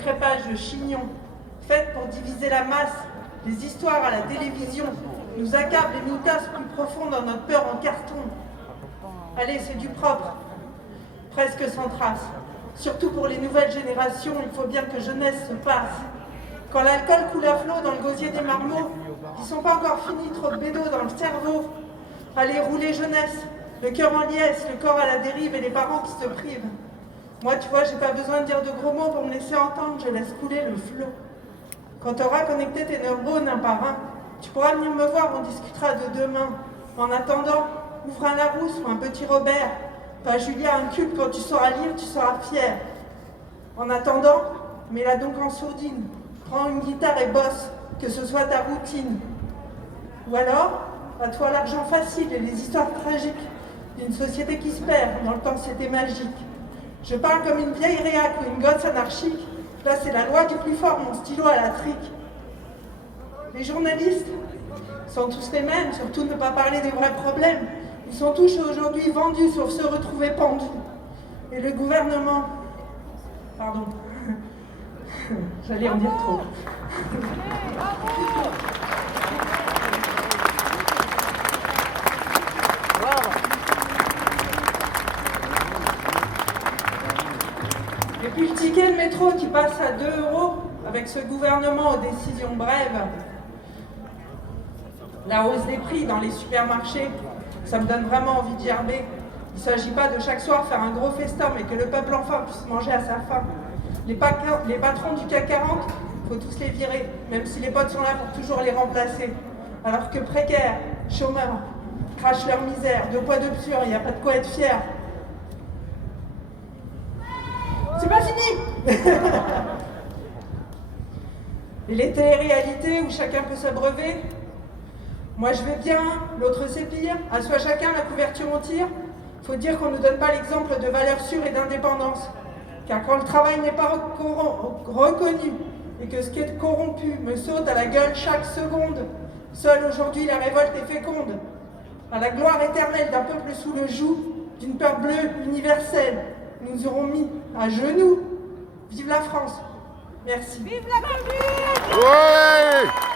crépage de chignons, faites pour diviser la masse, les histoires à la télévision, nous accablent et nous tassent plus profond dans notre peur en carton. Allez, c'est du propre, presque sans trace. Surtout pour les nouvelles générations, il faut bien que jeunesse se passe. Quand l'alcool coule à flot dans le gosier des marmots, qui sont pas encore finis, trop de bédos dans le cerveau. Allez, rouler jeunesse, le cœur en liesse, le corps à la dérive et les parents qui se privent. Moi, tu vois, j'ai pas besoin de dire de gros mots pour me laisser entendre, je laisse couler le flot. Quand tu auras connecté tes neurones un par un, tu pourras venir me voir, on discutera de demain. En attendant, ouvre un Larousse ou un petit Robert. Pas Julia, un cube, quand tu sauras lire, tu seras fier. En attendant, mets-la donc en sourdine. Prends une guitare et bosse, que ce soit ta routine. Ou alors, à toi l'argent facile et les histoires tragiques d'une société qui se perd, dans le temps c'était magique. Je parle comme une vieille réac ou une gosse anarchique. Là, c'est la loi du plus fort, mon stylo à la trique. Les journalistes sont tous les mêmes, surtout ne pas parler des vrais problèmes. Ils sont tous aujourd'hui vendus, sauf se retrouver pendus. Et le gouvernement... Pardon. J'allais en dire trop. Et puis le ticket de métro qui passe à 2 € avec ce gouvernement aux décisions brèves. La hausse des prix dans les supermarchés, ça me donne vraiment envie de gerber. Il ne s'agit pas de chaque soir faire un gros festin, mais que le peuple enfin puisse manger à sa faim. Les patrons du CAC 40, il faut tous les virer, même si les potes sont là pour toujours les remplacer. Alors que précaires, chômeurs, crachent leur misère, de poids de psure, il n'y a pas de quoi être fier. C'est pas fini. Et les téléréalités où chacun peut s'abreuver. Moi je vais bien, l'autre c'est pire. Assoit chacun, la couverture on tire. Faut dire qu'on ne nous donne pas l'exemple de valeurs sûres et d'indépendance. Car quand le travail n'est pas reconnu et que ce qui est corrompu me saute à la gueule chaque seconde, seule aujourd'hui la révolte est féconde. À la gloire éternelle d'un peuple sous le joug, d'une peur bleue universelle, nous aurons mis à genoux. Vive la France. Merci. Vive la République! Ouais!